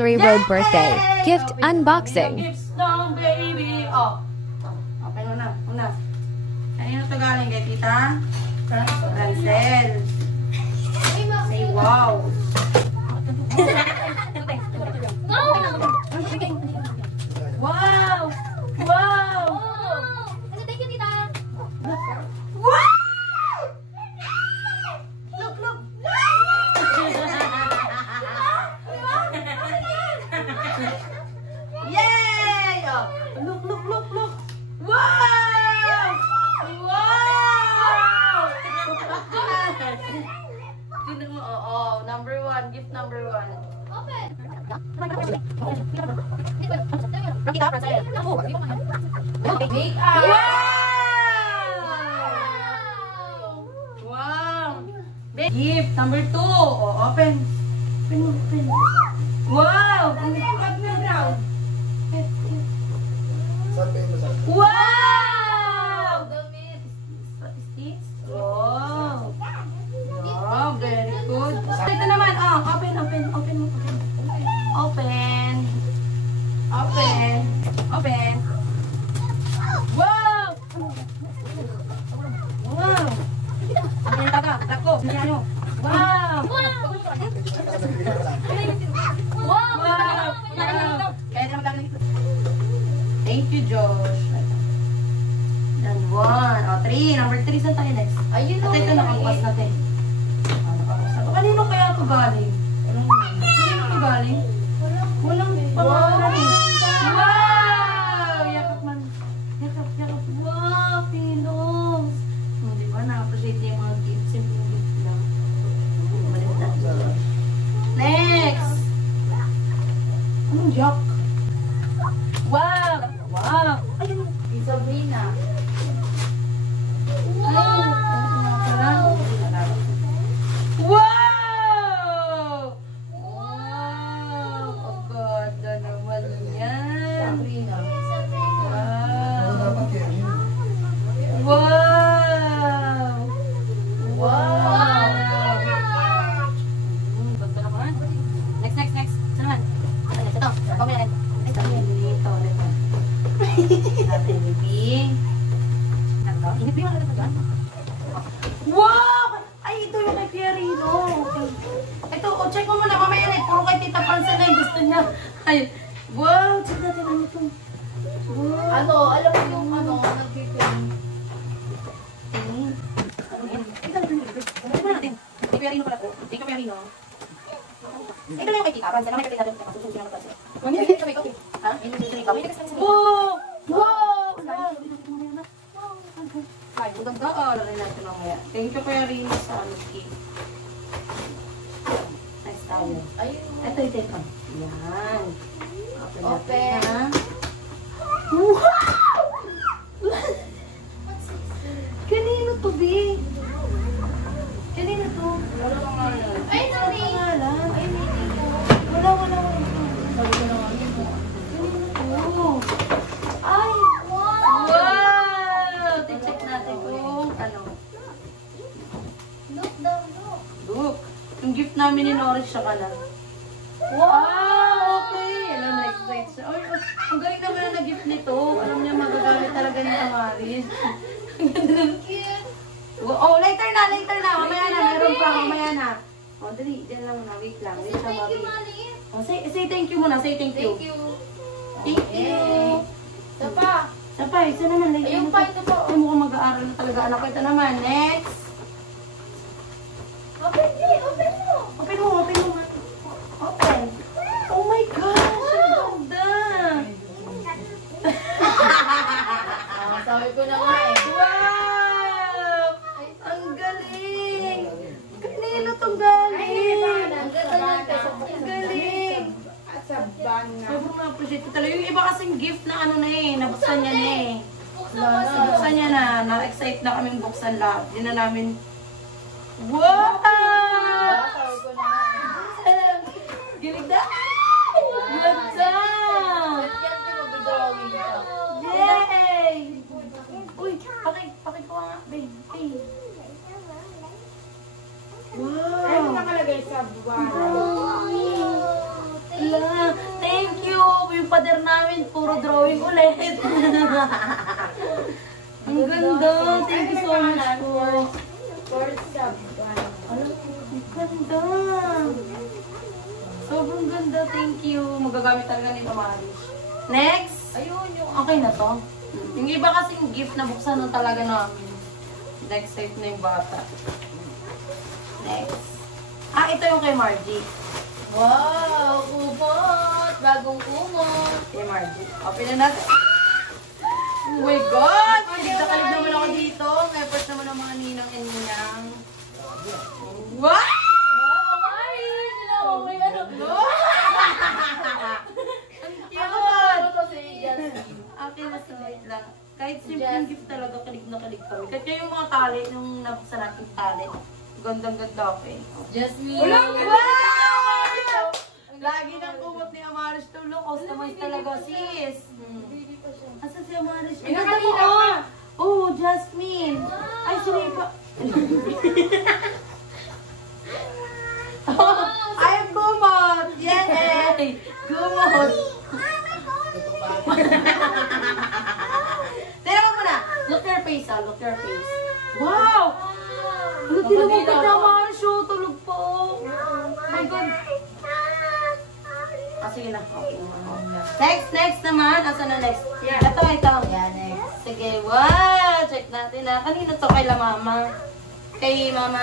Road birthday gift unboxing. Gifts lang, baby. Oh. Okay, una. Kanino to galing kay tita? Rancel. Say wow. Wow! Wow! Thank you, tita. Wow! Look! Yay! Oh, look! Wow! Wow! Tingnan mo, number 1, gift number 1. Open. Wow! Gift number 2. Oh, open. Wow! Wow! What is this? Wow! Wow, very good. Ito naman, open mo. Open. Wow! Wow! Ang tako. Wow! Thank you, Josh. Done 1. 3. Number 3. Saan tayo next? Ayun, Ito nakabukas natin. Kanino kaya ito galing? Kanino ito galing? Walang pangalan eh. Wow! Yakap man. Yakap. Wow, Pinong. Di ba? Na-appreciate niya yung mga gifts. Simple yung gift lang. Balik natin. Next! Anong yak? Wow! Ayun. Sabrina. Wow! Oh, ganda naman yan. Sabrina. Wow! Ganda naman. Next. Saan naman? Ito. Kami na. Ito. Natin ibig. Inipin mo na dyan. Wow! Ay, ito yung kay Pierino. Ito, check mo muna. Mamaya na. Puro kay Tita Pansel na yung gusto niya. Ay, wow! Check natin ano ito. Wow! Alam mo yung nagpipin. Ito natin. Kay Pierino pala ito. Kay Pierino. Ito lang yung kay Tita Pansel. Mamaya natin natin. Masususin na natin. Mamaya natin kami ito. Ha? Wow! Ay, maganda. Lagay natin mamaya. Thank you kaya rin sa cake. Nice tayo. Ayun. Ito. Yan. Open. Ha? Wow! Kanino to, B? Kanino to? Ay, sorry. Pangalan? Ay, hindi ko. Wala. Sabi ko naman. Kanino to? Ay, wow. Wow! Check natin kung ano. Look daw, look. Look. Yung gift namin ni Norris siya ka lang. Wow! Okay! Alam na, excited siya. Ay, ang galing naman na gift nito. Alam niya magagamit talaga ni Amaris. Ang ganda ng Cute. oh, later na. Mamaya na. Meron pa. Mamaya na. Oh, dali. Diyan lang na. Wait lang. Wait siya, Thank you, Mami. Mali. Oh, say thank you muna. Say thank you. Thank you. Thank you. Isa pa. Isa naman. Later Ayun pa, ito pa. Ay, mukhang mag-aaral na talaga. Anak ko, ito naman. Next. Open mo. Open mo. Open. Oh my gosh! Ang ganda! Sabi ko na nga eh. Wow! Ang galing! Kanino tong galing? Ang ganda ng Ang galing! Sobrang na-appreciate ko talaga. Yung iba kasing gift na ano na eh. Nabuksan niya na eh. Nabuksan niya na. Na-excite na kaming buksan lahat. Hindi na namin... Wow! Sabi ko na nga eh. Gilig na! Ganda! Yan ko mag-drawing siya. Yay! Uy, pakikuha nga, babe. Wow! Ano nakalagay sa buwan? Ala, father namin, puro drawing ulit. Ang ganda. Thank you so much po. Ang ganda. Sobrang ganda. Thank you. Magagamit talaga ni Marish. Next. Ayun yung... Okay na to. Yung iba kasing gift na buksan na talaga namin. Next safe na yung bata. Next. Ito yung kay Margie. Wow! Kumot! Bagong kumot! Kay Margie. Open na natin. Oh my God! Kalig na kalig naman ako dito. May effort naman ang mga ninang and ninang. Wow! Wow! Marish! Ano? May ano? Ang cute! Ano to si Jasmine? Akin na sweet lang. Kahit simple gift talaga, kalig na kalig kami. Kahit yung mga talent, yung nabuksan natin talent. Gandang-ganda ako eh. Jasmine! Wow! Lagi nang kumot ni Amarish tulo. Customize talaga, sis. Asan si Amarish? Ay, ganda mo, oh! Oh, Jasmine. Ay, sila pa. Oh, I am kumot. Yay! Kumot. Tira mo muna. Look your face, ah. Look your face. Wow! Ano, tinamot ka na, Amarish, oh. Tulog po. My God. Sige na. Okay. Next naman. Asa na next? Ito. Yan, next. Sige, wow! Check natin na. Kanina to kay la mama. Kay Mama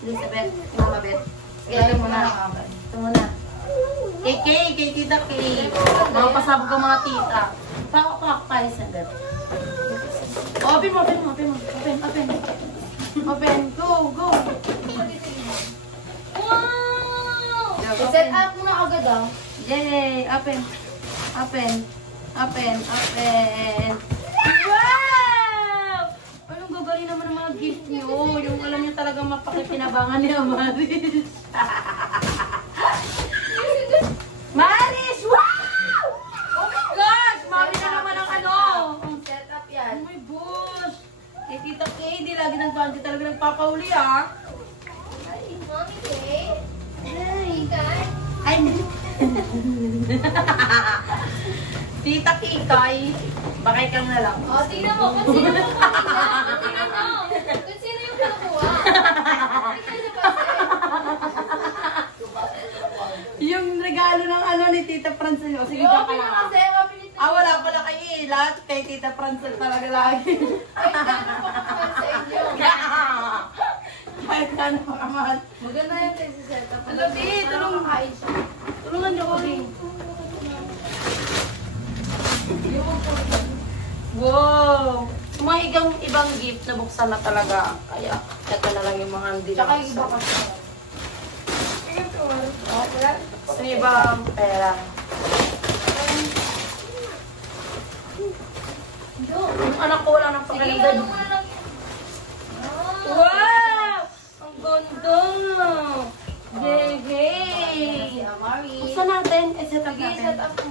Elizabeth. Kay Mama Beth. Sige, ito muna. Ito muna. Kay Tita Kay. Mga pasabog ang mga tita. Pakakak tayo sa Beth. Open. Open. Go. Wow! I-set up mo na agad ah. Yay! Open. Wow! Anong gagaling naman ng mga gift niyo? Yung alam niyo talagang mapakipinabangan ni Amaris. Marish! Wow! Oh my gosh! Mami na naman ang ano! Set up Oh yan. my gosh! Kay Tita Kay, di lagi ng kanji talaga nagpapauli ah. Mommy, Kay. Ay! Kay. Ay! Tita Kikay, bakay kang na lang. O, tingnan mo. Kung sino yung pakita. Tingnan mo. Kung sino yung pagkuha. Tingnan mo kasi. Yung regalo ng ano ni Tita Francel. O, sige, dyan ka lang. Kasi, mabilis na. Wala pala kayo eh. Lahat kay Tita Francel talaga lagi. Ay, gano'n pa kapal sa inyo. Kahit na napakamahal. Maganda yan tayo sa setup. Ano, di, tulong. Tulungan niyo ko rin. Wow! Yung mga ibang gift na buksan na talaga. Kaya, ito na lang yung mga hindi Tsaka yung iba nabuksan. kasi. Yung ibang pera. Yung anak ko wala nang Sige, pakiramdam. ano mo na lang. Wow! Ang ganda! Yay! Si Amari. Buksan natin. Set up Sige, natin. set up mo.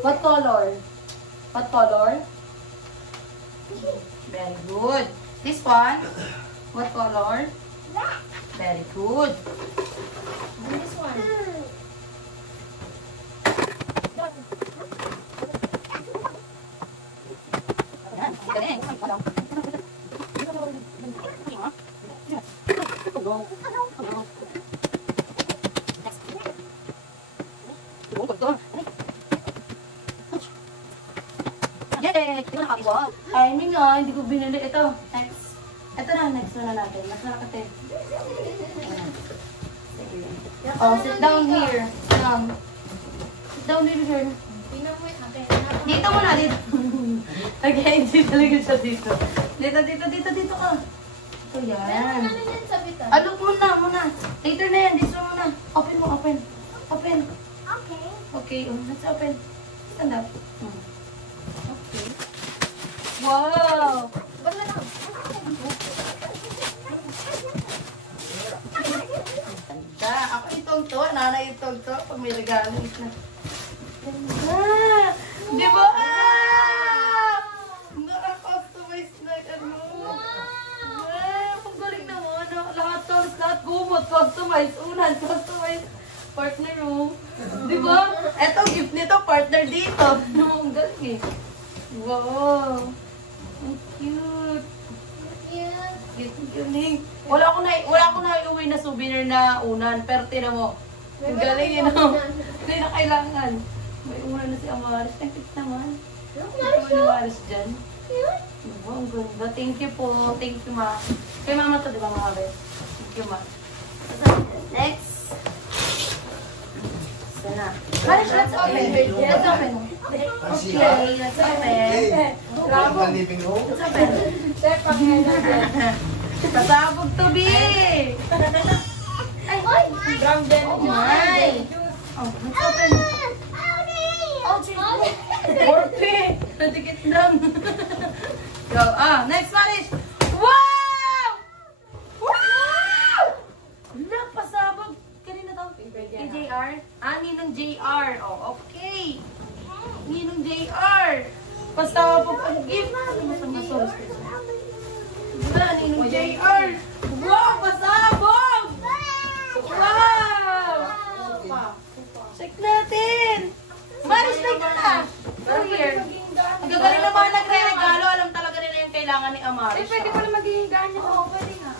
What color? What color? Very good. This one? What color? Very good. This one. Timing ah, hindi ko binili. Ito, next. Ito na, next na natin. Mas malaki. Sige. Oh, sit down here. Sit down here. Tingnan mo yung akin. Dito muna, dito. Nag-enjoy talaga siya dito. Dito ka. So, Meron yan. ano yan sa bitan? Ano muna. Later na yan, dito muna. Open mo, open. Okay. Okay, let's open. Stand up. Okay. Wow! Basta lang. Ganda. Ako itong to, nanay itong to. Pag may regalo, ito na. Ganda! Di ba? Naka-customize na ano. Ang galing naman. Lahat gumot. Customize. Unan, customize. Partner room. Di ba? Eto, gift nito. Partner dito. Ang galing eh. Wow. Ang cute. Yan. Ang galing. Wala ko na iuwi na souvenir na unan. Pero tinan mo. Ang galing yun. Hindi na kailangan. May unan na si Amaris. Ang cute naman. Ito ni Amaris dyan. Wow, ang ganda. Thank you po. Thank you, ma. Kay mama to, di ba, mga bes? Thank you, ma. Next. Sana. Marish, let's open. Let's open. Okay, let's open. Bravo. Let's open. Pasabog to, B. Ay, oy! Brown din. Oh, my. Oh, let's open. Orpe. Nadikit lang. Go. Next, Marish. Wow! Wow! Wala, pasabog. Kanina to? Kay JR? Ninong JR. Oh, okay. Ninong JR. Pasabog ang gift. Masama. Ninong JR. Wow, pasabog! Wow! Check natin. Marish, like na. Come here. Ang gagaling na mga nagre-regalo. Alam talaga nila yung kailangan ni Amaris. Pwede ko na magiging ganyan. Oo, pwede nga.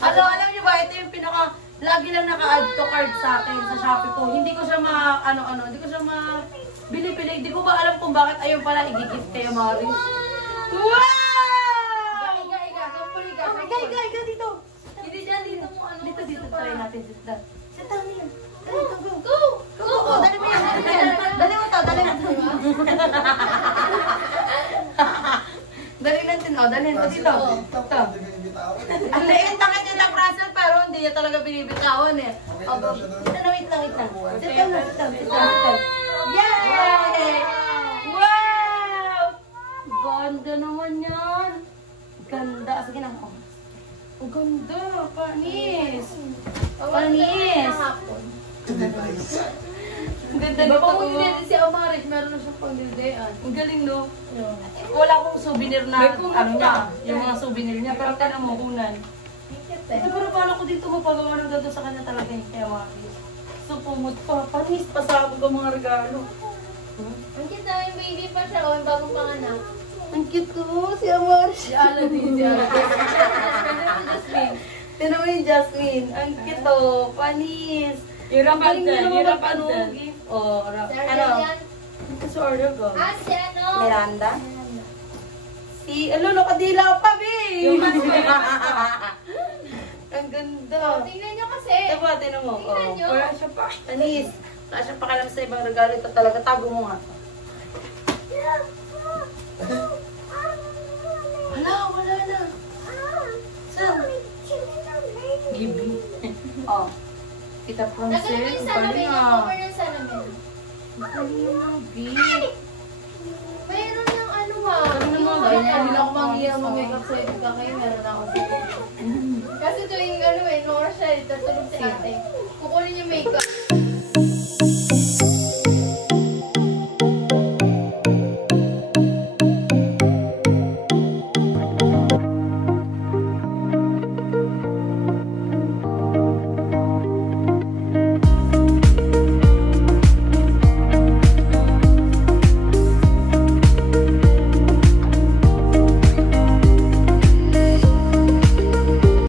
Alam niyo ba, ito yung pinaka, lagi lang naka-add to cart sa akin sa Shopee ko. Hindi ko siya hindi ko siya bili-bili. Hindi ko ba alam kung bakit ayun pala i-gift kayo, Maris. Wow! Iga, dito. Hindi dyan, dito mo ano. Dito, try natin. Sit down here. Go! Dali mo yan. Dali mo to. Dali natin, dali mo dito. Ito. Ang liit na kanya ng Russell, pero hindi niya talaga binibitawan eh. Wait lang. Sit down. Yay! Wow! Ganda naman yan. Ganda. Sige na. Ang ganda. Panis. Ang ganda nito. Pag-umili si Amaris, meron na siyang pang-dildean. Ang galing, no? Wala akong souvenir na, yung mga souvenir niya. Pero tinan mo, unan. Ito, pero paano ko dito mapagawa ng gato sa kanya talaga yung kaya Maris. So, pumut pa. Panis, pasabog ang mga regalo. Ang cute na yung baby pa siya, o yung bagong panganak. Ang cute ko, si Amaris. Si Aladdin. Jasmine. Tinan mo yung Jasmine. Ang cute, oh. Panis. Hirapan dyan, hirapan dyan. Oh, Si Ariel yan. Ito sa order ko. Si ano? Miranda. Si, nakadilaw pa, babe. Ang ganda. Tingnan nyo kasi. Ito ba, tinan mo. Tingnan nyo. Wala siya pa. Panis. Wala siya pakalam sa ibang regalo. Ito talaga. Tago mo nga. Wala na. Saan? Gibi. Oh. Kita Lagyan mo yung salamin, yung cover ng salamin. Mayroon yung ano ha. Hindi ako mag-makeup sa ito ka kayo, meron ako sa kasi tuwing ano Nora siya, tatulog si ate. Kukunin yung makeup.